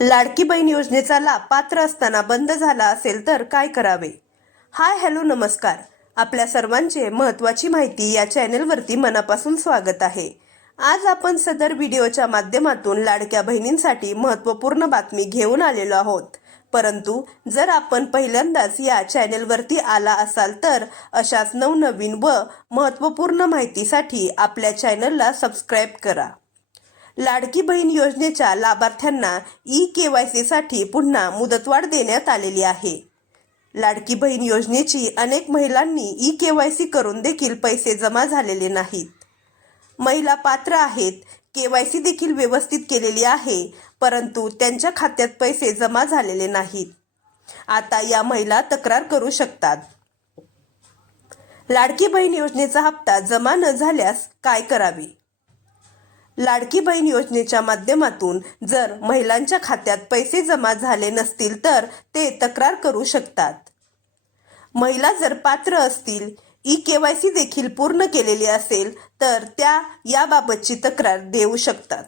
लाडकी बहीण योजनेचा लाभ पात्र असताना बंद झाला असेल तर काय करावे? हाय हॅलो नमस्कार. आपल्या सर्वांचे महत्त्वाची माहिती या चॅनलवरती मनापासून स्वागत आहे. आज आपण सदर व्हिडिओच्या माध्यमातून लाडक्या बहिणींसाठी महत्त्वपूर्ण बातमी घेऊन आलेलो आहोत. परंतु जर आपण पहिल्यांदाच या चॅनलवरती आला असाल तर अशाच नवनवीन व महत्त्वपूर्ण माहितीसाठी आपल्या चॅनलला सबस्क्राईब करा. लाडकी बहीण योजनेच्या लाभार्थ्यांना ई-केवायसी साठी पुन्हा मुदतवाढ देण्यात आलेली आहे. लाडकी बहीण योजनेची अनेक महिलांनी ई-केवायसी करून देखील पैसे जमा झालेले नाहीत. महिला पात्र आहेत, केवायसी देखील व्यवस्थित केलेली आहे, परंतु त्यांच्या खात्यात पैसे जमा झालेले नाहीत. आता या महिला तक्रार करू शकतात. लाडकी बहीण योजनेचा हप्ता जमा न झाल्यास काय करावे? लाडकी बहीण योजनेच्या माध्यमातून जर महिलांच्या खात्यात पैसे जमा झाले नसतील तर ते तक्रार करू शकतात. महिला जर पात्र असतील, ई-केवायसी देखील पूर्ण केलेली असेल तर त्या याबाबतची तक्रार देऊ शकतात.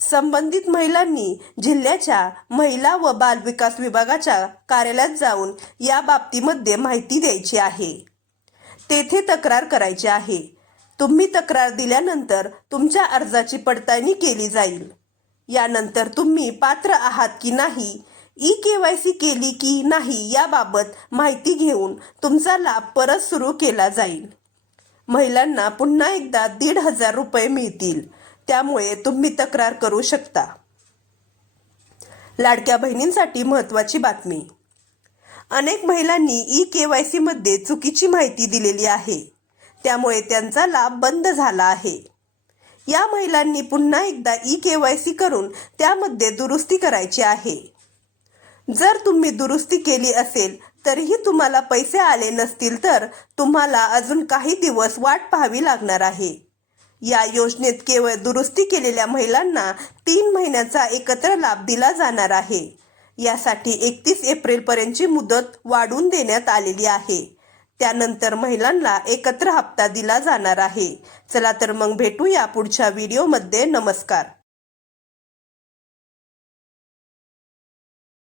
संबंधित महिलांनी जिल्ह्याच्या महिला व बाल विकास विभागाच्या कार्यालयात जाऊन या बाबतीमध्ये माहिती द्यायची आहे. तेथे तक्रार करायची आहे. तुम्ही तक्रार दिल्यानंतर तुमच्या अर्जाची पडताळणी केली जाईल. यानंतर तुम्ही पात्र आहात की नाही, ई-केवायसी केली की नाही याबाबत माहिती घेऊन तुमचा लाभ परत सुरू केला जाईल. महिलांना पुन्हा एकदा 1,500 रुपये मिळतील. त्यामुळे तुम्ही तक्रार करू शकता. लाडक्या बहिणींसाठी महत्त्वाची बातमी. अनेक महिलांनी ई-केवायसी मध्ये चुकीची माहिती दिलेली आहे. त्यामुळे त्यांचा लाभ बंद झाला आहे. या महिलांनी पुन्हा एकदा ई-केवायसी करून त्यामध्ये दुरुस्ती करायची आहे. जर तुम्ही दुरुस्ती केली असेल तरीही तुम्हाला पैसे आले नसतील तर तुम्हाला अजून काही दिवस वाट पाहावी लागणार आहे. या योजनेत केवळ दुरुस्ती केलेल्या महिलांना 3 महिन्याचा एकत्र लाभ दिला जाणार आहे. यासाठी 31 एप्रिलपर्यंतची मुदत वाढवून देण्यात आलेली आहे. त्यानंतर महिलांना एकत्र हप्ता दिला जाणार आहे. चला तर मग भेटूया पुढच्या व्हिडिओमध्ये. नमस्कार.